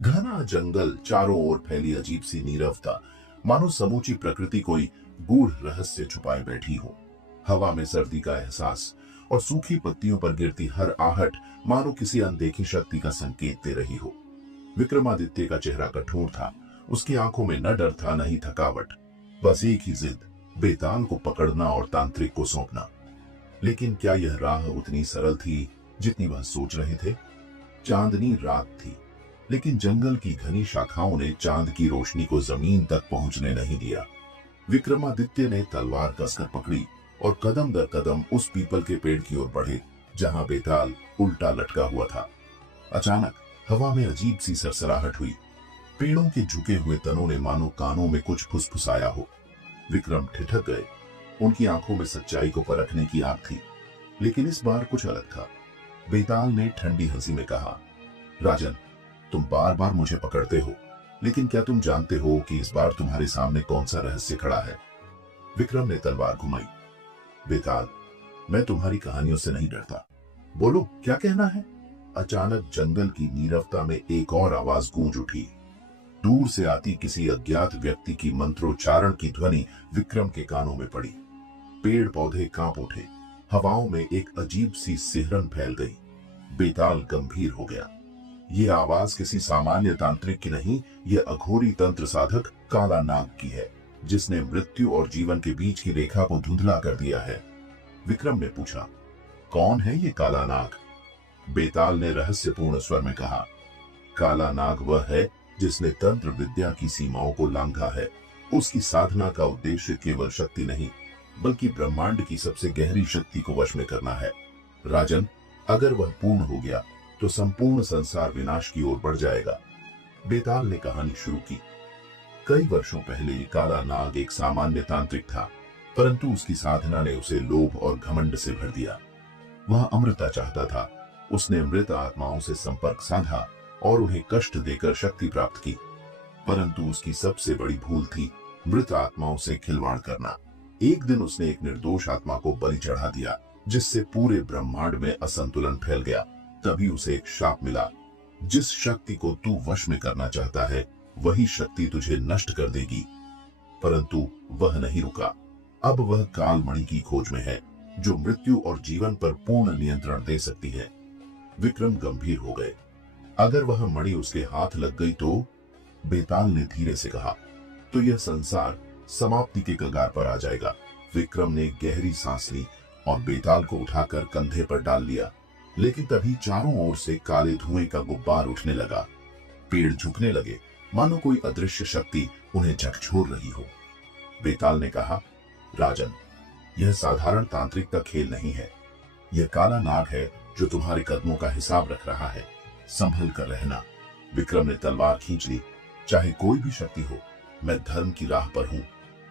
घना जंगल, चारों ओर फैली अजीब सी नीरवता, मानो समूची प्रकृति कोई गूढ़ रहस्य छुपाए बैठी हो। हवा में सर्दी का एहसास और सूखी पत्तियों पर गिरती हर आहट मानो किसी अनदेखी शक्ति का संकेत दे रही हो। विक्रमादित्य का चेहरा कठोर था। उसकी आंखों में न डर था, न ही थकावट, बस एक ही जिद, बेताल को पकड़ना और तांत्रिक को सौंपना। लेकिन क्या यह राह उतनी सरल थी जितनी वह सोच रहे थे? चांदनी रात थी, लेकिन जंगल की घनी शाखाओं ने चांद की रोशनी को जमीन तक पहुंचने नहीं दिया। विक्रमादित्य ने तलवार कसकर पकड़ी और कदम दर कदम उस पीपल के पेड़ की ओर बढ़े जहां बेताल उल्टा लटका हुआ था। अचानक हवा में अजीब सी सरसराहट हुई। पेड़ों के झुके हुए तनों ने मानो कानों में कुछ फुसफुसाया हो। विक्रम ठिठक गए। उनकी आंखों में सच्चाई को परखने की आग थी, लेकिन इस बार कुछ अलग था। बेताल ने ठंडी हंसी में कहा, राजन, तुम बार बार मुझे पकड़ते हो, लेकिन क्या तुम जानते हो कि इस बार तुम्हारे सामने कौन सा रहस्य खड़ा है? विक्रम ने तलवार घुमाई। बेताल, मैं तुम्हारी कहानियों से नहीं डरता। बोलो, क्या कहना है? अचानक जंगल की नीरवता में एक और आवाज गूंज उठी। दूर से आती किसी अज्ञात व्यक्ति की मंत्रोच्चारण की ध्वनि विक्रम के कानों में पड़ी। पेड़ पौधे कांप उठे। हवाओं में एक अजीब सी सिहरन फैल गई। बेताल गंभीर हो गया। ये आवाज किसी सामान्य तांत्रिक की नहीं, यह अघोरी तंत्र साधक काला नाग की है, जिसने मृत्यु और जीवन के बीच की रेखा को धुंधला कर दिया है। विक्रम ने पूछा, कौन है ये काला नाग? बेताल ने रहस्यपूर्ण स्वर में कहा, काला नाग वह है जिसने तंत्र विद्या की सीमाओं को लांघा है। उसकी साधना का उद्देश्य केवल शक्ति नहीं, बल्कि ब्रह्मांड की सबसे गहरी शक्ति को वश में करना है। राजन, अगर वह पूर्ण हो गया तो संपूर्ण संसार विनाश की ओर बढ़ जाएगा। बेताल ने कहानी शुरू की। कई वर्षों पहले काला नाग एक सामान्य तांत्रिक था, परंतु उसकी साधना ने उसे लोभ और घमंड से भर दिया। वह अमृता चाहता था। उसने मृत आत्माओं से संपर्क साधा और उन्हें कष्ट देकर शक्ति प्राप्त की। परंतु उसकी सबसे बड़ी भूल थी मृत आत्माओं से खिलवाड़ करना। एक दिन उसने एक निर्दोष आत्मा को बलि चढ़ा दिया, जिससे पूरे ब्रह्मांड में असंतुलन फैल गया। तभी उसे एक शाप मिला, जिस शक्ति को तू वश में करना चाहता है, वही शक्ति तुझे नष्ट कर देगी। परंतु वह नहीं रुका। अब वह कालमणि की खोज में है, जो मृत्यु और जीवन पर पूर्ण नियंत्रण दे सकती है। विक्रम गंभीर हो गए। अगर वह मणि उसके हाथ लग गई तो? बेताल ने धीरे से कहा, तो यह संसार समाप्ति के कगार पर आ जाएगा। विक्रम ने गहरी सांस ली और बेताल को उठाकर कंधे पर डाल लिया। लेकिन तभी चारों ओर से काले धुएं का गुब्बार उठने लगा। पेड़ झुकने लगे, मानो कोई अदृश्य शक्ति उन्हें झकझोर रही हो। बेताल ने कहा, राजन, यह साधारण तांत्रिक का खेल नहीं है। यह काला नाग है जो तुम्हारे कदमों का हिसाब रख रहा है। संभल कर रहना। विक्रम ने तलवार खींच ली। चाहे कोई भी शक्ति हो, मैं धर्म की राह पर हूं।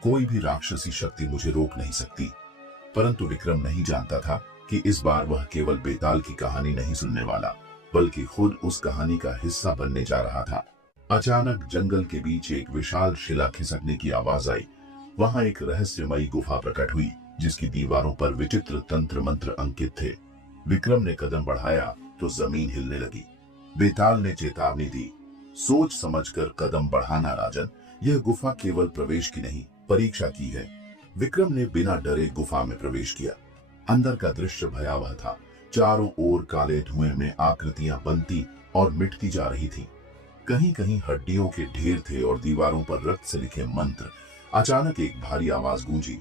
कोई भी राक्षसी शक्ति मुझे रोक नहीं सकती। परंतु विक्रम नहीं जानता था कि इस बार वह केवल बेताल की कहानी नहीं सुनने वाला, बल्कि खुद उस कहानी का हिस्सा बनने जा रहा था। अचानक जंगल के बीच एक विशाल शिला खिसकने की आवाज आई। वहां एक रहस्यमयी गुफा प्रकट हुई, जिसकी दीवारों पर विचित्र तंत्र मंत्र अंकित थे। विक्रम ने कदम बढ़ाया तो जमीन हिलने लगी। बेताल ने चेतावनी दी, सोच समझकर कदम बढ़ाना राजन। यह गुफा केवल प्रवेश की नहीं, परीक्षा की है। विक्रम ने बिना डरे गुफा में प्रवेश किया। अंदर का दृश्य भयावह था। चारों ओर काले धुएं में आकृतियां बनती और मिटती जा रही थीं। कहीं कहीं हड्डियों के ढेर थे और दीवारों पर रक्त से लिखे मंत्र। अचानक एक भारी आवाज गूंजी,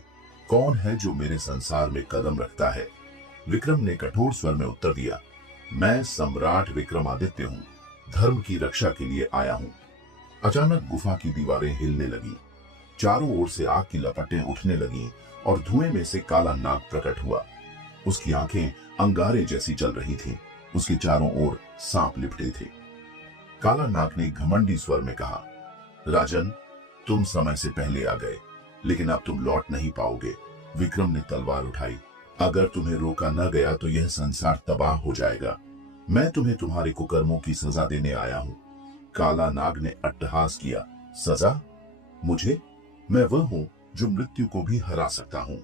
कौन है जो मेरे संसार में कदम रखता है? विक्रम ने कठोर स्वर में उत्तर दिया, मैं सम्राट विक्रमादित्य हूँ। धर्म की रक्षा के लिए आया हूँ। अचानक गुफा की दीवारें हिलने लगी। चारों ओर से आग की लपटें उठने लगीं और धुएं में से काला नाग प्रकट हुआ। उसकी आंखें अंगारे जैसी जल रही थीं। उसके चारों ओर सांप लिपटे थे। काला नाग ने घमंडी स्वर में कहा, राजन, तुम समय से पहले आ गए, लेकिन अब तुम लौट नहीं पाओगे। विक्रम ने तलवार उठाई। अगर तुम्हें रोका न गया तो यह संसार तबाह हो जाएगा। मैं तुम्हें तुम्हारे कुकर्मों की सजा देने आया हूँ। काला नाग ने अट्टहास किया, सजा? मुझे? मैं वह हूँ जो मृत्यु को भी हरा सकता हूँ।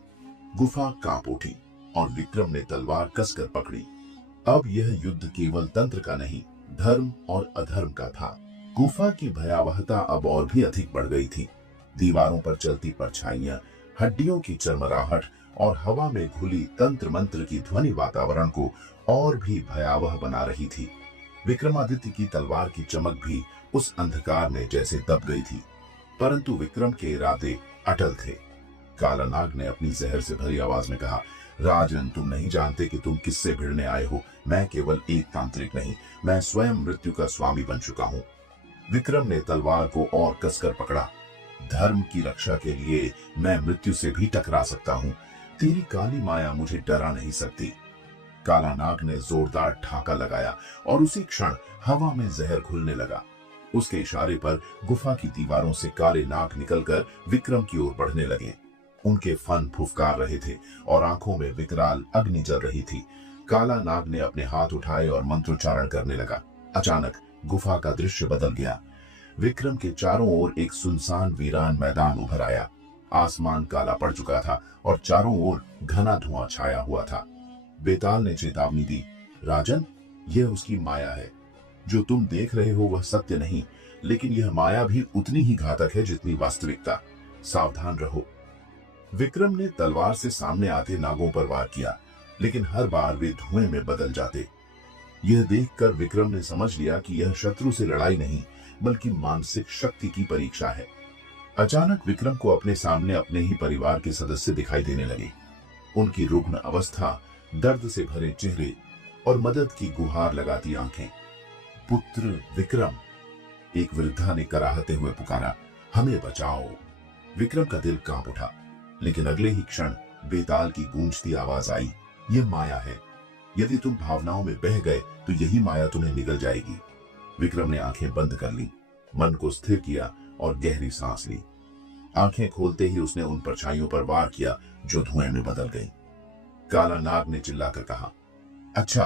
गुफा कांप उठी और विक्रम ने तलवार कसकर पकड़ी। अब यह युद्ध केवल तंत्र का नहीं, धर्म और अधर्म का था। गुफा की भयावहता अब और भी अधिक बढ़ गई थी। दीवारों पर चलती परछाइयां, हड्डियों की चरमराहट और हवा में घुली तंत्र मंत्र की ध्वनि वातावरण को और भी भयावह बना रही थी। विक्रमादित्य की तलवार की चमक भी उस अंधकार में जैसे दब गई थी, परंतु विक्रम के इरादे अटल थे। काला नाग ने अपनी जहर से भरी आवाज में कहा, राजन, तुम नहीं जानते कि तुम किससे भिड़ने आए हो। मैं केवल एक तांत्रिक नहीं, मैं स्वयं मृत्यु का स्वामी बन चुका हूं। विक्रम ने तलवार को और कसकर पकड़ा। धर्म की रक्षा के लिए मैं मृत्यु से भी टकरा सकता हूं। तेरी काली माया मुझे डरा नहीं सकती। काला नाग ने जोरदार ठाका लगाया और उसी क्षण हवा में जहर घुलने लगा। उसके इशारे पर गुफा की दीवारों से काले नाग निकलकर विक्रम की ओर बढ़ने लगे। उनके फन फुफकार रहे थे और आंखों में विकराल अग्नि जल रही थी। काला नाग ने अपने हाथ उठाए और मंत्रोच्चारण करने लगा। अचानक गुफा का दृश्य बदल गया। विक्रम के चारों ओर एक सुनसान वीरान मैदान उभर आया। आसमान काला पड़ चुका था और चारों ओर घना धुआं छाया हुआ था। बेताल ने चेतावनी दी, राजन, यह उसकी माया है। जो तुम देख रहे हो वह सत्य नहीं, लेकिन यह माया भी उतनी ही घातक है जितनी वास्तविकता। सावधान रहो। विक्रम ने तलवार से सामने आते नागों पर वार किया, लेकिन हर बार वे धुएं में बदल जाते। यह देखकर विक्रम ने समझ लिया कि यह शत्रु से लड़ाई नहीं, बल्कि मानसिक शक्ति की परीक्षा है। अचानक विक्रम को अपने सामने अपने ही परिवार के सदस्य दिखाई देने लगे। उनकी रुग्ण अवस्था, दर्द से भरे चेहरे और मदद की गुहार लगाती आंखें। पुत्र विक्रम, एक वृद्धा ने कराहते हुए पुकारा, हमें बचाओ। विक्रम का दिल कांप उठा, लेकिन अगले ही क्षण बेताल की गूंजती आवाज आई, यह माया है। यदि तुम भावनाओं में बह गए तो यही माया तुम्हें निगल जाएगी। विक्रम ने आंखें बंद कर ली, मन को स्थिर किया और गहरी सांस ली। आंखें खोलते ही उसने उन परछाइयों पर वार किया जो धुएं में बदल गई। काला नाग ने चिल्लाकर कहा, अच्छा,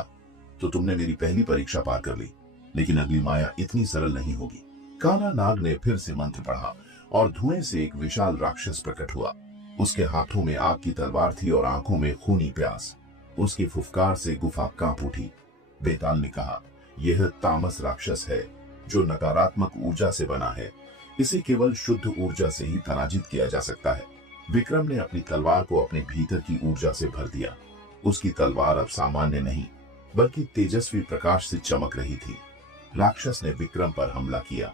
तो तुमने मेरी पहली परीक्षा पार कर ली, लेकिन अगली माया इतनी सरल नहीं होगी। काला नाग ने फिर से मंत्र पढ़ा और धुएं से एक विशाल राक्षस प्रकट हुआ। उसके हाथों में आग की तलवार थी और आंखों में खूनी प्यास। उसकी फुफकार से गुफा कांप उठी। बेताल ने कहा, यह तामस राक्षस है जो नकारात्मक ऊर्जा से बना है। इसे केवल शुद्ध ऊर्जा से ही पराजित किया जा सकता है। विक्रम ने अपनी तलवार को अपने भीतर की ऊर्जा से भर दिया। उसकी तलवार अब सामान्य नहीं, बल्कि तेजस्वी प्रकाश से चमक रही थी। राक्षस ने विक्रम पर हमला किया।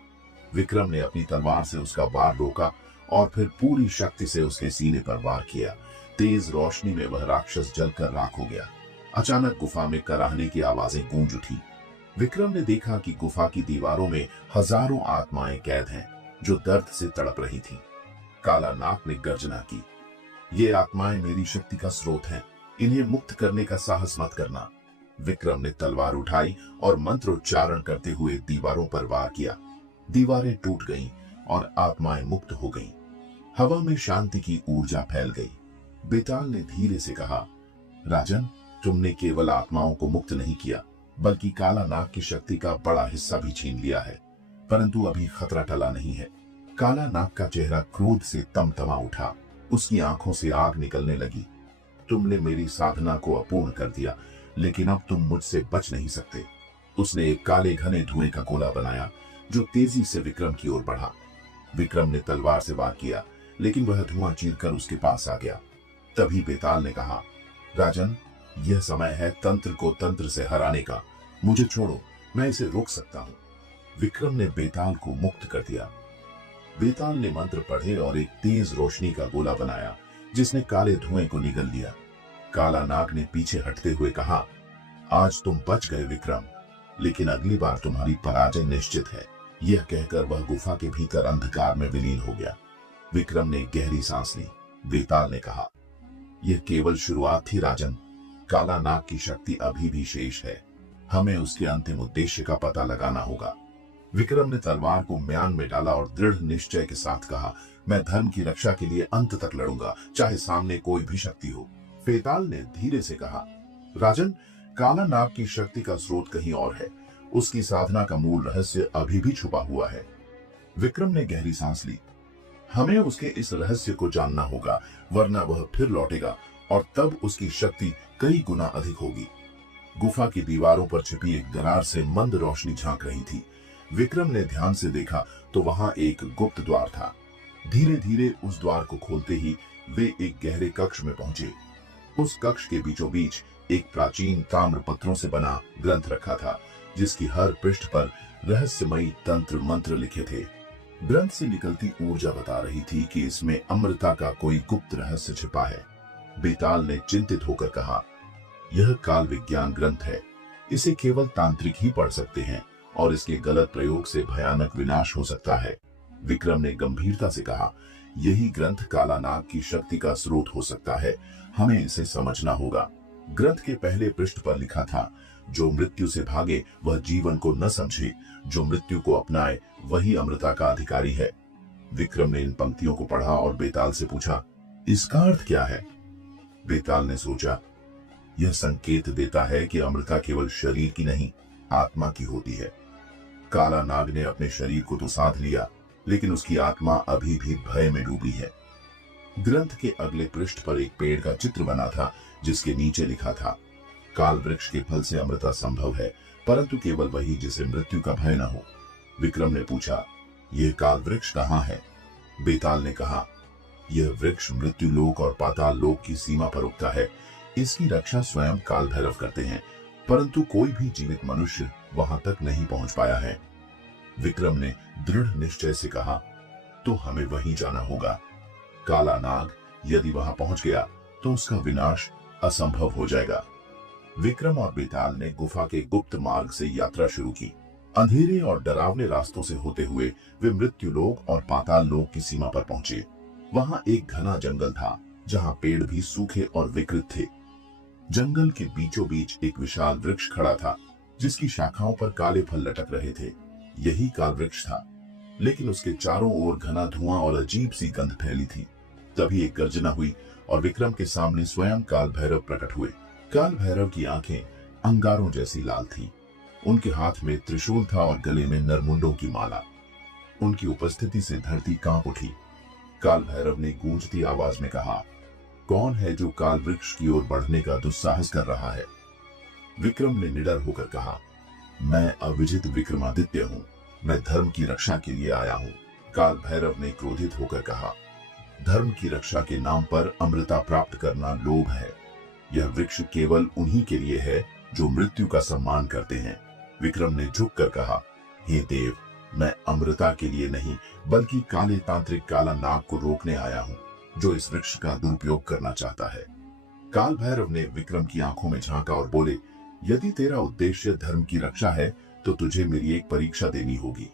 विक्रम ने अपनी तलवार से उसका वार रोका और फिर पूरी शक्ति से उसके सीने पर वार किया। तेज रोशनी में वह राक्षस जलकर राख हो गया। अचानक गुफा में कराहने की आवाजें गूंज उठी। विक्रम ने देखा कि गुफा की दीवारों में हजारों आत्माएं कैद हैं, जो दर्द से तड़प रही थीं। काला नाग ने गर्जना की, ये आत्माएं मेरी शक्ति का स्रोत हैं, इन्हें मुक्त करने का साहस मत करना। विक्रम ने तलवार उठाई और मंत्रोच्चारण करते हुए दीवारों पर वार किया। दीवारें टूट गईं और आत्माएं मुक्त हो गईं। हवा में शांति की ऊर्जा फैल गई। बेताल ने धीरे से कहा, राजन, तुमने केवल आत्माओं को मुक्त नहीं किया, बल्कि काला नाग की शक्ति का बड़ा हिस्सा भी छीन लिया है। परंतु अभी खतरा टला नहीं है। काला नाग का चेहरा क्रोध से तमतमा उठा। उसकी आंखों से आग निकलने लगी। तुमने मेरी साधना को अपूर्ण कर दिया, लेकिन अब तुम मुझसे बच नहीं सकते। उसने एक काले घने धुएं का गोला बनाया जो तेजी से विक्रम की ओर बढ़ा। विक्रम ने तलवार से वार किया, लेकिन वह धुआं चीरकर उसके पास आ गया। तभी बेताल ने कहा, राजन, यह समय है तंत्र को तंत्र से हराने का। मुझे छोड़ो, मैं इसे रोक सकता हूं। विक्रम ने बेताल को मुक्त कर दिया। बेताल ने मंत्र पढ़े और एक तेज रोशनी का गोला बनाया जिसने काले धुएं को निगल लिया। काला नाग ने पीछे हटते हुए कहा, आज तुम बच गए विक्रम, लेकिन अगली बार तुम्हारी पराजय निश्चित है। यह कहकर वह गुफा के भीतर अंधकार में विलीन हो गया। विक्रम ने गहरी सांस ली। बेताल ने कहा, यह केवल शुरुआत थी राजन। काला नाग की शक्ति अभी भी शेष है। हमें उसके अंतिम उद्देश्य का पता लगाना होगा। विक्रम ने तलवार को म्यान में डाला और दृढ़ निश्चय के साथ कहा, मैं धर्म की रक्षा के लिए अंत तक लड़ूंगा, चाहे सामने कोई भी शक्ति हो। बेताल ने धीरे से कहा, राजन, काला नाग की शक्ति का स्रोत कहीं और है। उसकी साधना का मूल रहस्य अभी भी छुपा हुआ है। विक्रम ने गहरी सांस ली। हमें उसके इस रहस्य को जानना होगा, वरना वह फिर लौटेगा और तब उसकी शक्ति कई गुना अधिक होगी। गुफा की दीवारों पर छिपी एक दरार से मंद रोशनी झांक रही थी। विक्रम ने ध्यान से देखा तो वहां एक गुप्त द्वार था। धीरे धीरे उस द्वार को खोलते ही वे एक गहरे कक्ष में पहुंचे। उस कक्ष के बीचों बीच एक प्राचीन ताम्र पत्रों से बना ग्रंथ रखा था, जिसकी हर पृष्ठ पर रहस्यमयी तंत्र मंत्र लिखे थे। ग्रंथ से निकलती ऊर्जा बता रही थी कि इसमें अमृता का कोई गुप्त रहस्य छिपा है। बेताल ने चिंतित होकर कहा, यह काल विज्ञान ग्रंथ है, इसे केवल तांत्रिक ही पढ़ सकते हैं और इसके गलत प्रयोग से भयानक विनाश हो सकता है। विक्रम ने गंभीरता से कहा, यही ग्रंथ काला नाग की शक्ति का स्रोत हो सकता है, हमें इसे समझना होगा। ग्रंथ के पहले पृष्ठ पर लिखा था, जो मृत्यु से भागे वह जीवन को न समझे, जो मृत्यु को अपनाए वही अमृता का अधिकारी है। विक्रम ने इन पंक्तियों को पढ़ा और बेताल से पूछा, इसका अर्थ क्या है? बेताल ने सोचा, यह संकेत देता है कि अमृता केवल शरीर की नहीं, आत्मा की होती है। काला नाग ने अपने शरीर को तो साध लिया, लेकिन उसकी आत्मा अभी भी भय में डूबी है। ग्रंथ के अगले पृष्ठ पर एक पेड़ का चित्र बना था, जिसके नीचे लिखा था, काल वृक्ष के फल से अमृता संभव है, परंतु केवल वही जिसे मृत्यु का भय न हो। विक्रम ने पूछा, यह काल वृक्ष कहाँ है? बेताल ने कहा, यह वृक्ष मृत्यु लोक और पाताल लोक की सीमा पर उगता है। इसकी रक्षा स्वयं काल भैरव करते हैं, परंतु कोई भी जीवित मनुष्य वहां तक नहीं पहुंच पाया है। विक्रम ने दृढ़ निश्चय से कहा, तो हमें वहीं जाना होगा। काला नाग यदि वहां पहुंच गया तो उसका विनाश असंभव हो जाएगा। विक्रम और बेताल ने गुफा के गुप्त मार्ग से यात्रा शुरू की। अंधेरे और डरावने रास्तों से होते हुए वे मृत्यु लोक और पाताल लोक की सीमा पर पहुंचे। वहां एक घना जंगल था, जहां पेड़ भी सूखे और विकृत थे। जंगल के बीचों बीच एक विशाल वृक्ष खड़ा था, जिसकी शाखाओं पर काले फल लटक रहे थे। यही काल वृक्ष था, लेकिन उसके चारों ओर घना धुआं और अजीब सी गंध फैली थी। तभी एक गर्जना हुई और विक्रम के सामने स्वयं काल भैरव प्रकट हुए। काल भैरव की आंखें अंगारों जैसी लाल थीं। उनके हाथ में त्रिशूल था और गले में नरमुंडों की माला। उनकी उपस्थिति से धरती कांप उठी। काल भैरव ने गूंजती आवाज में कहा, कौन है जो काल वृक्ष की ओर बढ़ने का दुस्साहस कर रहा है? विक्रम ने निडर होकर कहा, मैं अविजित विक्रमादित्य हूँ, मैं धर्म की रक्षा के लिए आया हूँ। काल भैरव ने क्रोधित होकर कहा, धर्म की रक्षा के नाम पर अमृता प्राप्त करना लोभ है। यह वृक्ष केवल उन्हीं के लिए है जो मृत्यु का सम्मान करते हैं। विक्रम ने झुककर कहा, हे देव, मैं अमृता के लिए नहीं बल्कि काले तांत्रिक काला नाग को रोकने आया हूँ, जो इस वृक्ष का दुरुपयोग करना चाहता है। काल भैरव ने विक्रम की आंखों में झांका और बोले, यदि तेरा उद्देश्य धर्म की रक्षा है तो तुझे मेरी एक परीक्षा देनी होगी।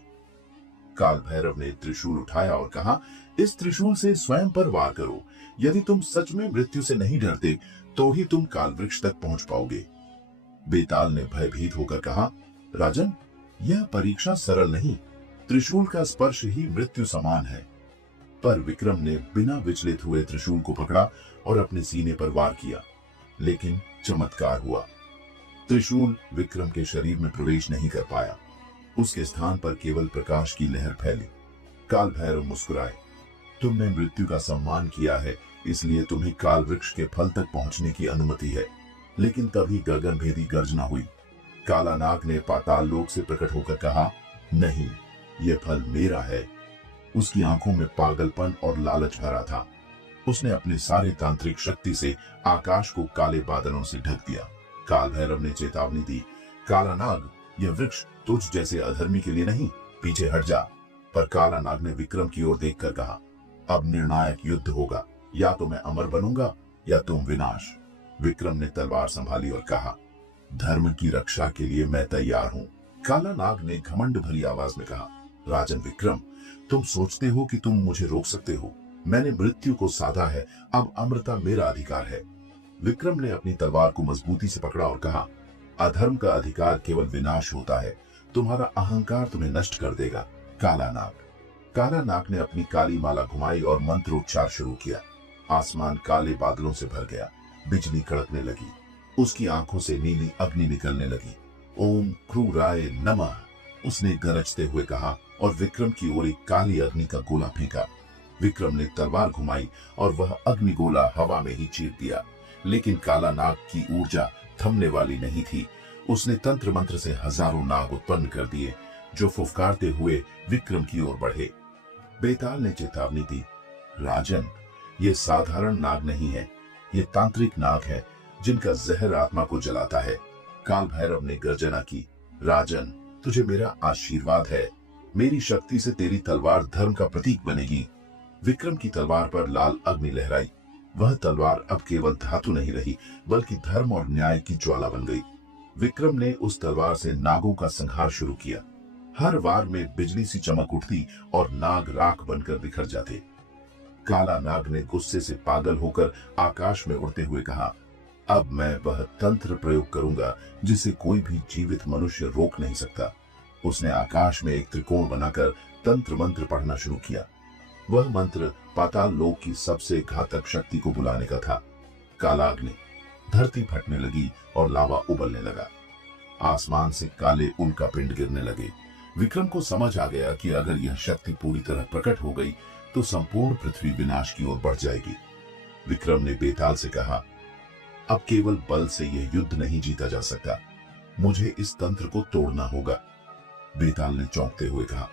काल भैरव ने त्रिशूल उठाया और कहा, इस त्रिशूल से स्वयं पर वार करो। यदि तुम सच में मृत्यु से नहीं डरते तो ही तुम काल वृक्ष तक पहुंच पाओगे। बेताल ने भयभीत होकर कहा, राजन, यह परीक्षा सरल नहीं, त्रिशूल का स्पर्श ही मृत्यु समान है। पर विक्रम ने बिना विचलित हुए त्रिशूल को पकड़ा और अपने सीने पर वार किया, लेकिन चमत्कार हुआ। त्रिशूल विक्रम के शरीर में प्रवेश नहीं कर पाया। उसके स्थान पर केवल प्रकाश की लहर फैली। काल भैरव मुस्कुराए, तुमने मृत्यु का सम्मान किया है, इसलिए तुम्हें काल वृक्ष के फल तक पहुंचने की अनुमति है। लेकिन तभी गगनभेदी गर्जना हुई। काला नाग ने पाताल लोक से प्रकट होकर कहा, नहीं, यह फल मेरा है। उसकी आंखों में पागलपन और लालच भरा था। उसने अपने सारे तांत्रिक शक्ति से आकाश को काले बादलों से ढक दिया। काल भैरव ने चेतावनी दी, काला नाग, यह वृक्ष तुझ जैसे अधर्मी के लिए नहीं, पीछे हट जा। पर काला नाग ने विक्रम की ओर देखकर कहा, अब निर्णायक युद्ध होगा, या तो मैं अमर बनूंगा या तुम विनाश। विक्रम ने तलवार संभाली और कहा, धर्म की रक्षा के लिए मैं तैयार हूँ। काला नाग ने घमंड भरी आवाज में कहा, राजन विक्रम, तुम सोचते हो कि तुम मुझे रोक सकते हो? मैंने मृत्यु को साधा है, अब अमृता मेरा अधिकार है। विक्रम ने अपनी तलवार को मजबूती से पकड़ा और कहा, अधर्म का अधिकार केवल विनाश होता है, तुम्हारा अहंकार तुम्हें नष्ट कर देगा। काला नाग ने अपनी काली माला घुमाई और मंत्रोच्चार शुरू किया। आसमान काले बादलों से भर गया, बिजली कड़कने लगी, उसकी आंखों से नीली अग्नि निकलने लगी। ओम क्रूराय नमः, उसने गरजते हुए कहा और विक्रम की ओर एक काली अग्नि का गोला फेंका। विक्रम ने तलवार घुमाई और वह अग्नि गोला हवा में ही चीर दिया, लेकिन काला नाग की ऊर्जा थमने वाली नहीं थी। उसने तंत्र मंत्र से हजारों नाग उत्पन्न कर दिए। जो फुफकारते हुए विक्रम की ओर बढ़े। बेताल ने चेतावनी दी, राजन, ये साधारण नाग नहीं है, ये तांत्रिक नाग है जिनका जहर आत्मा को जलाता है। काल भैरव ने गर्जना की, राजन, तुझे मेरा आशीर्वाद है, मेरी शक्ति से तेरी तलवार धर्म का प्रतीक बनेगी। विक्रम की तलवार पर लाल अग्नि लहराई। वह तलवार अब केवल धातु नहीं रही, बल्कि धर्म और न्याय की ज्वाला बन गई। विक्रम ने उस तलवार से नागों का संहार शुरू किया। हर वार में बिजली सी चमक उठती और नाग राख बनकर बिखर जाते। काला नाग ने गुस्से से पागल होकर आकाश में उड़ते हुए कहा, अब मैं वह तंत्र प्रयोग करूंगा जिसे कोई भी जीवित मनुष्य रोक नहीं सकता। उसने आकाश में एक त्रिकोण बनाकर तंत्र मंत्र पढ़ना शुरू किया। वह मंत्र पाताल लोक की सबसे घातक शक्ति को बुलाने का था। काला अग्नि, धरती फटने लगी और लावा उबलने लगा। आसमान से काले उल्का पिंड गिरने लगे। विक्रम को समझ आ गया कि अगर यह शक्ति पूरी तरह प्रकट हो गई तो संपूर्ण पृथ्वी विनाश की ओर बढ़ जाएगी। विक्रम ने बेताल से कहा, अब केवल बल से यह युद्ध नहीं जीता जा सकता, मुझे इस तंत्र को तोड़ना होगा। बेताल ने चौंकते हुए कहा,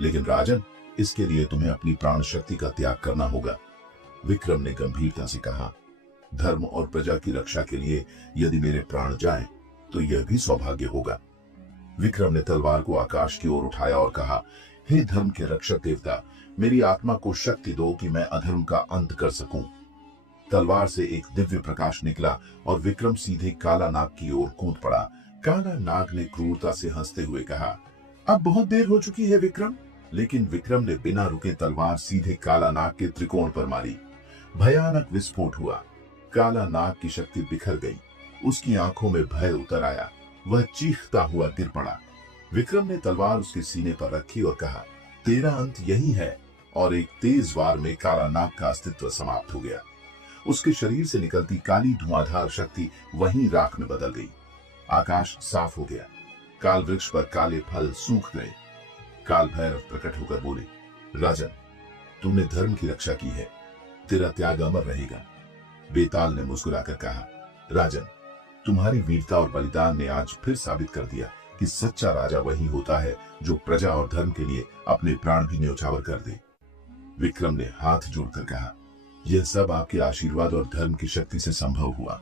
लेकिन राजन, इसके लिए तुम्हें अपनी प्राण शक्ति का त्याग करना होगा। विक्रम ने गंभीरता से कहा, धर्म और प्रजा की रक्षा के लिए यदि मेरे प्राण जाएं, तो यह भी सौभाग्य होगा। विक्रम ने तलवार को आकाश की ओर उठाया और कहा, हे धर्म के रक्षक देवता, मेरी आत्मा को शक्ति दो कि मैं अधर्म का अंत कर सकूं। तलवार से एक दिव्य प्रकाश निकला और विक्रम सीधे काला नाग की ओर कूद पड़ा। काला नाग ने क्रूरता से हंसते हुए कहा, अब बहुत देर हो चुकी है विक्रम। लेकिन विक्रम ने बिना रुके तलवार सीधे काला नाग के त्रिकोण पर मारी। भयानक विस्फोट हुआ। काला नाग की शक्ति बिखर गई। उसकी आंखों में भय उतर आया। वह चीखता हुआ गिर पड़ा। विक्रम ने तलवार उसके सीने पर रखी और कहा, तेरा अंत यही है। और एक तेज वार में काला नाग का अस्तित्व समाप्त हो गया। उसके शरीर से निकलती काली धुआंधार शक्ति वहीं राख में बदल गई। आकाश साफ हो गया। काल वृक्ष पर काले फल सूख गए। काल भैरव प्रकट होकर बोले, राजन, तुमने धर्म की रक्षा की है, तेरा त्याग अमर रहेगा। बेताल ने मुस्कुराकर कहा, राजन, तुम्हारी वीरता और बलिदान ने आज फिर साबित कर दिया कि सच्चा राजा वही होता है जो प्रजा और धर्म के लिए अपने प्राण भी न्यौछावर कर दे। विक्रम ने हाथ जोड़कर कहा, यह सब आपके आशीर्वाद और धर्म की शक्ति से संभव हुआ।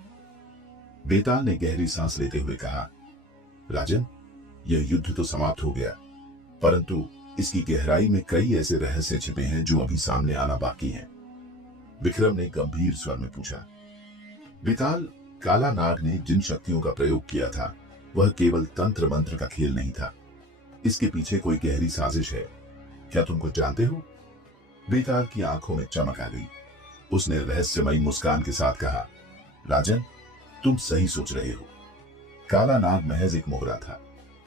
बेताल ने गहरी सांस लेते हुए कहा, राजन, यह युद्ध तो समाप्त हो गया, परंतु इसकी गहराई में कई ऐसे रहस्य छिपे हैं जो अभी सामने आना बाकी हैं। विक्रम ने गंभीर स्वर में पूछा। बेताल, काला नाग ने जिन शक्तियों का प्रयोग किया था वह केवल तंत्र मंत्र का खेल नहीं था। इसके पीछे कोई गहरी साजिश है। क्या तुम कुछ जानते हो? बेताल की आंखों में चमक आ गई। उसने रहस्यमयी मुस्कान के साथ कहा, राजन, तुम सही सोच रहे हो। काला नाग महज एक मोहरा था।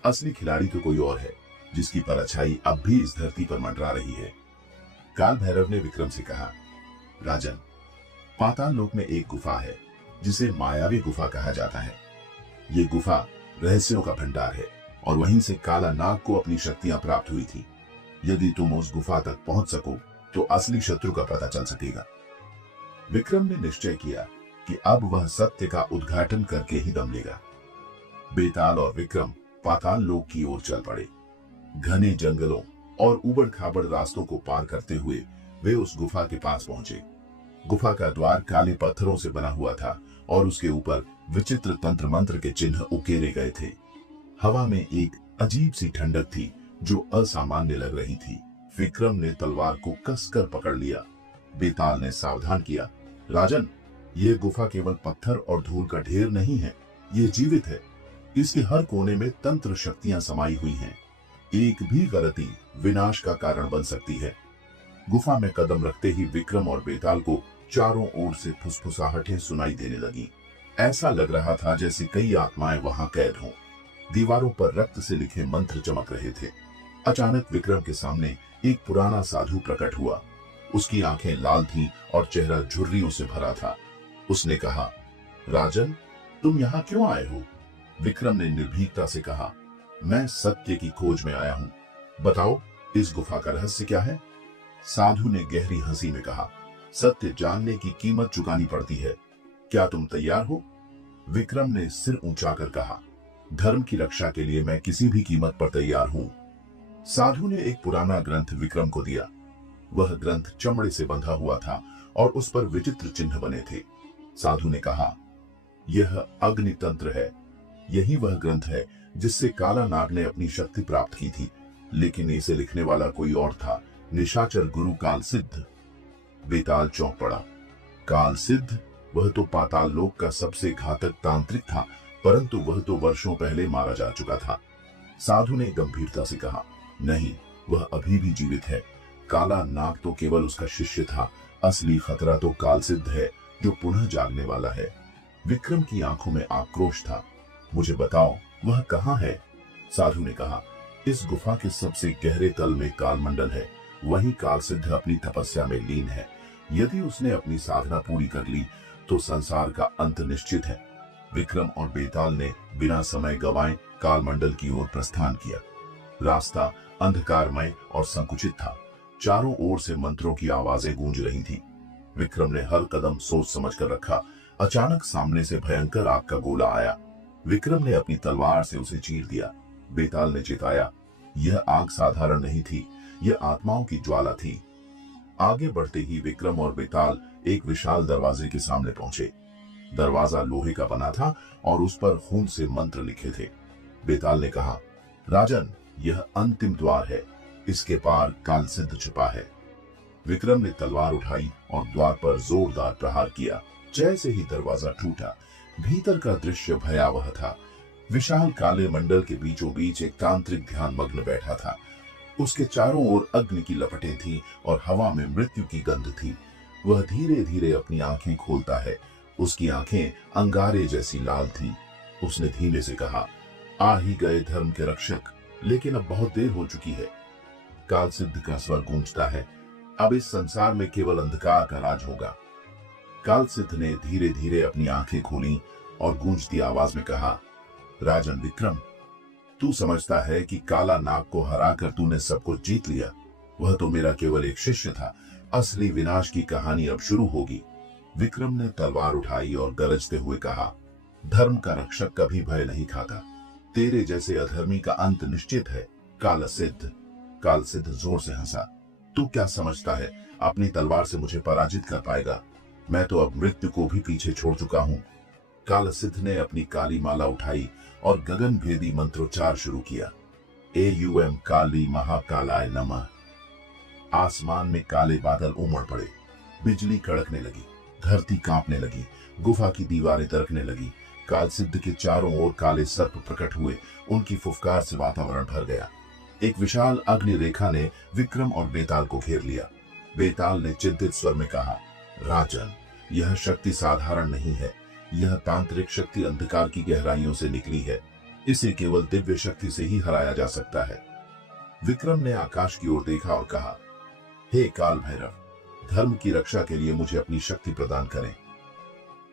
असली खिलाड़ी तो कोई और है जिसकी परछाई अब भी इस धरती पर मंडरा रही है। काल भैरव ने विक्रम से कहा, राजन, पाताल लोक में एक गुफा है जिसे मायावी गुफा कहा जाता है। ये गुफा रहस्यों का भंडार है और वहीं से काला नाग को अपनी शक्तियां प्राप्त हुई थी। यदि तुम उस गुफा तक पहुंच सको तो असली शत्रु का पता चल सकेगा। विक्रम ने निश्चय किया कि अब वह सत्य का उद्घाटन करके ही दम लेगा। बेताल और विक्रम पाताल लोक की ओर चल पड़े। घने जंगलों और उबड़ खाबड़ रास्तों को पार करते हुए वे उस गुफा के पास पहुंचे। गुफा का द्वार काले पत्थरों से बना हुआ था और उसके ऊपर विचित्र तंत्र मंत्र के चिन्ह उकेरे गए थे। हवा में एक अजीब सी ठंडक थी जो असामान्य लग रही थी। विक्रम ने तलवार को कसकर पकड़ लिया। बेताल ने सावधान किया, राजन, यह गुफा केवल पत्थर और धूल का ढेर नहीं है, ये जीवित है। इसके हर कोने में तंत्र शक्तियां समाई हुई हैं। एक भी गलती विनाश का कारण बन सकती है। गुफा में कदम रखते ही विक्रम और बेताल को चारों ओर से फुसफुसाहटें सुनाई देने लगी। ऐसा लग रहा था जैसे कई आत्माएं वहां कैद हों। दीवारों पर रक्त से लिखे मंत्र चमक रहे थे। अचानक विक्रम के सामने एक पुराना साधु प्रकट हुआ। उसकी आंखें लाल थीं और चेहरा झुर्रियों से भरा था। उसने कहा, राजन, तुम यहाँ क्यों आए हो? विक्रम ने निर्भीकता से कहा, मैं सत्य की खोज में आया हूँ। बताओ, इस गुफा का रहस्य क्या है? साधु ने गहरी हंसी में कहा, सत्य जानने की कीमत चुकानी पड़ती है। क्या तुम तैयार हो? विक्रम ने सिर ऊंचा कर कहा, धर्म की रक्षा के लिए मैं किसी भी कीमत पर तैयार हूँ। साधु ने एक पुराना ग्रंथ विक्रम को दिया। वह ग्रंथ चमड़े से बंधा हुआ था और उस पर विचित्र चिन्ह बने थे। साधु ने कहा, यह अग्नि तंत्र है। यही वह ग्रंथ है जिससे काला नाग ने अपनी शक्ति प्राप्त की थी, लेकिन इसे लिखने वाला कोई और था, निशाचर गुरु काल सिद्ध। बेताल चौंक पड़ा। काल सिद्ध? वह तो पाताल लोक का सबसे घातक तांत्रिक था, परंतु वह तो वर्षों पहले मारा जा चुका था। साधु ने गंभीरता से कहा, नहीं, वह अभी भी जीवित है। काला नाग तो केवल उसका शिष्य था, असली खतरा तो काल सिद्ध है जो पुनः जागने वाला है। विक्रम की आंखों में आक्रोश था। मुझे बताओ, वह कहाँ है? साधु ने कहा, इस गुफा के सबसे गहरे तल में कालमंडल है। वहीं काल सिद्ध अपनी तपस्या में लीन है। यदि उसने अपनी साधना पूरी कर ली तो संसार का अंत निश्चित है। विक्रम और बेताल ने बिना समय गंवाए कालमंडल की ओर प्रस्थान किया। रास्ता अंधकारमय और संकुचित था। चारों ओर से मंत्रों की आवाजें गूंज रही थी। विक्रम ने हर कदम सोच समझ कर रखा। अचानक सामने से भयंकर आग का गोला आया। विक्रम ने अपनी तलवार से उसे चीर दिया। बेताल ने चिताया, यह आग साधारण नहीं थी, यह आत्माओं की ज्वाला थी। आगे बढ़ते ही विक्रम और बेताल एक विशाल दरवाजे के सामने पहुंचे। दरवाजा लोहे का बना था और उस पर खून से मंत्र लिखे थे। बेताल ने कहा, राजन, यह अंतिम द्वार है। इसके पार काल सिद्ध छिपा है। विक्रम ने तलवार उठाई और द्वार पर जोरदार प्रहार किया। जैसे ही दरवाजा टूटा, भीतर का दृश्य भयावह था। विशाल काले मंडल के बीचों बीच एक तांत्रिक ध्यान मग्न बैठा था। उसके चारों ओर अग्नि की लपटें थीं और हवा में मृत्यु की गंध थी। वह धीरे धीरे अपनी आंखें खोलता है। उसकी आंखें अंगारे जैसी लाल थीं। उसने धीमे से कहा, आ ही गए धर्म के रक्षक, लेकिन अब बहुत देर हो चुकी है। काल सिद्ध का स्वर गूंजता है, अब इस संसार में केवल अंधकार का राज होगा। काल सिद्ध ने धीरे धीरे अपनी आंखें खोली और गूंजती आवाज में कहा, राजन विक्रम, तू समझता है कि काला नाग को हराकर तूने सब कुछ जीत लिया। वह तो मेरा केवल एक शिष्य था। असली विनाश की कहानी अब शुरू होगी। विक्रम ने तलवार उठाई और गरजते हुए कहा, धर्म का रक्षक कभी भय नहीं खाता। तेरे जैसे अधर्मी का अंत निश्चित है। काल सिद्ध। काल सिद्ध जोर से हंसा। तू क्या समझता है अपनी तलवार से मुझे पराजित कर पाएगा? मैं तो अब मृत्यु को भी पीछे छोड़ चुका हूं। काल सिद्ध ने अपनी काली माला उठाई और गगन भेदी मंत्रोच्चार शुरू किया। एयुएम काली महाकालाय नमः। आसमान में काले बादल उमड़ पड़े। बिजली कड़कने लगी। धरती कांपने लगी। गुफा की दीवारें दरकने लगी। काल सिद्ध के चारों ओर काले सर्प प्रकट हुए। उनकी फुफकार से वातावरण भर गया। एक विशाल अग्नि रेखा ने विक्रम और बेताल को घेर लिया। बेताल ने चिंतित स्वर में कहा, राजन, यह शक्ति साधारण नहीं है। यह तांत्रिक शक्ति अंधकार की गहराइयों से निकली है। इसे केवल दिव्य शक्ति से ही हराया जा सकता है। विक्रम ने आकाश की ओर देखा और कहा, हे काल भैरव, धर्म की रक्षा के लिए मुझे अपनी शक्ति प्रदान करें।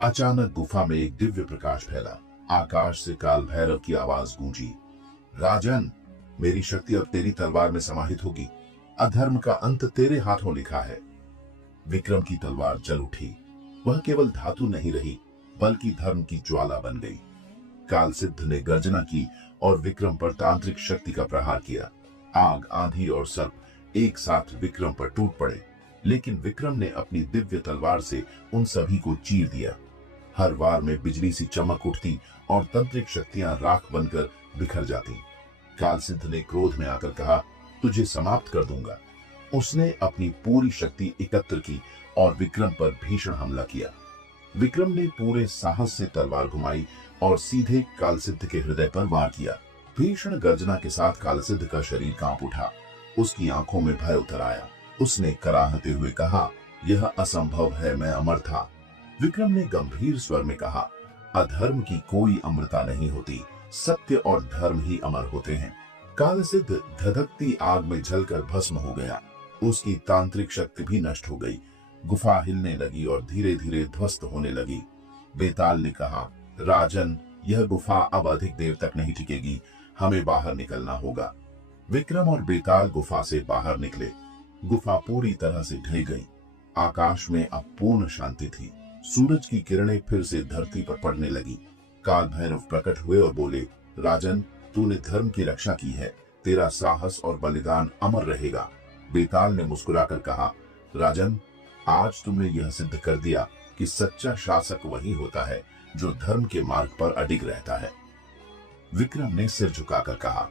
अचानक गुफा में एक दिव्य प्रकाश फैला। आकाश से काल भैरव की आवाज गूंजी, राजन, मेरी शक्ति अब तेरी तलवार में समाहित होगी। अधर्म का अंत तेरे हाथों लिखा है। विक्रम की तलवार जल उठी। वह केवल धातु नहीं रही, बल्कि धर्म की ज्वाला बन गई। काल सिद्ध ने गर्जना की और विक्रम पर तांत्रिक शक्ति का प्रहार किया। आग, आंधी और सर्प एक साथ विक्रम पर टूट पड़े, लेकिन विक्रम ने अपनी दिव्य तलवार से उन सभी को चीर दिया। हर वार में बिजली सी चमक उठती और तांत्रिक शक्तियां राख बनकर बिखर जाती। काल सिद्ध ने क्रोध में आकर कहा, तुझे समाप्त कर दूंगा। उसने अपनी पूरी शक्ति एकत्र की और विक्रम पर भीषण हमला किया। विक्रम ने पूरे साहस से तलवार घुमाई और सीधे काल सिद्ध के हृदय पर वार किया। भीषण गर्जना के साथ काल सिद्ध का शरीर कांप उठा। उसकी आंखों में भय उतर आया। उसने कराहते हुए कहा, यह असंभव है, मैं अमर था। विक्रम ने गंभीर स्वर में कहा, अधर्म की कोई अमरता नहीं होती, सत्य और धर्म ही अमर होते हैं। काल सिद्ध धधकती आग में जलकर भस्म हो गया। उसकी तांत्रिक शक्ति भी नष्ट हो गई। गुफा हिलने लगी और धीरे धीरे ध्वस्त होने लगी। बेताल ने कहा, राजन, यह गुफा अब अधिक देर तक नहीं टिकेगी। हमें बाहर निकलना होगा। विक्रम और बेताल गुफा से बाहर निकले। गुफा पूरी तरह से ढल गई। आकाश में अब पूर्ण शांति थी। सूरज की किरणें फिर से धरती पर पड़ने लगी। काल भैरव प्रकट हुए और बोले, राजन, तूने धर्म की रक्षा की है। तेरा साहस और बलिदान अमर रहेगा। बेताल ने मुस्कुराकर कहा, राजन, आज तुमने यह सिद्ध कर दिया कि सच्चा शासक वही होता है जो धर्म के मार्ग पर अडिग रहता है। विक्रम ने सिर झुकाकर कहा,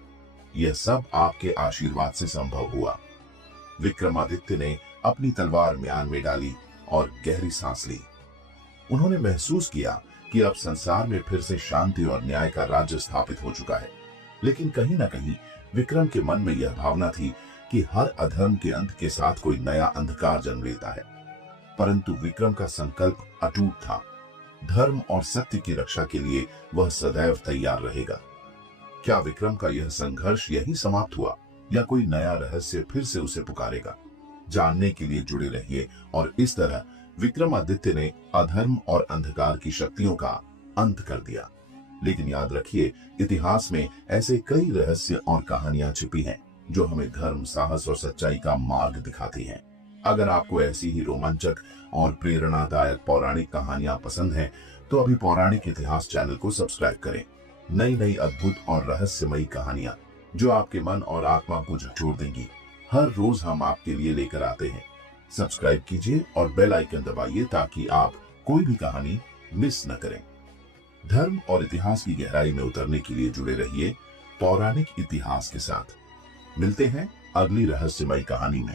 यह सब आपके आशीर्वाद से संभव हुआ। विक्रमादित्य ने अपनी तलवार म्यान में डाली और गहरी सांस ली। उन्होंने महसूस किया कि अब संसार में फिर से शांति और न्याय का राज्य स्थापित हो चुका है। लेकिन कहीं न कहीं विक्रम के मन में यह भावना थी कि हर अधर्म के अंत के साथ कोई नया अंधकार जन्म लेता है। परंतु विक्रम का संकल्प अटूट था। धर्म और सत्य की रक्षा के लिए वह सदैव तैयार रहेगा। क्या विक्रम का यह संघर्ष यही समाप्त हुआ या कोई नया रहस्य फिर से उसे पुकारेगा? जानने के लिए जुड़े रहिए। और इस तरह विक्रमादित्य ने अधर्म और अंधकार की शक्तियों का अंत कर दिया। लेकिन याद रखिए, इतिहास में ऐसे कई रहस्य और कहानियां छिपी हैं जो हमें धर्म, साहस और सच्चाई का मार्ग दिखाती हैं। अगर आपको ऐसी ही रोमांचक और प्रेरणादायक पौराणिक कहानियां पसंद हैं, तो अभी पौराणिक इतिहास चैनल को सब्सक्राइब करें। नई नई अद्भुत और रहस्यमयी कहानियां जो आपके मन और आत्मा को झकझोर देंगी, हर रोज हम आपके लिए लेकर आते हैं। सब्सक्राइब कीजिए और बेल आइकन दबाइए ताकि आप कोई भी कहानी मिस न करें। धर्म और इतिहास की गहराई में उतरने के लिए जुड़े रहिए पौराणिक इतिहास के साथ। मिलते हैं अगली रहस्यमयी कहानी में।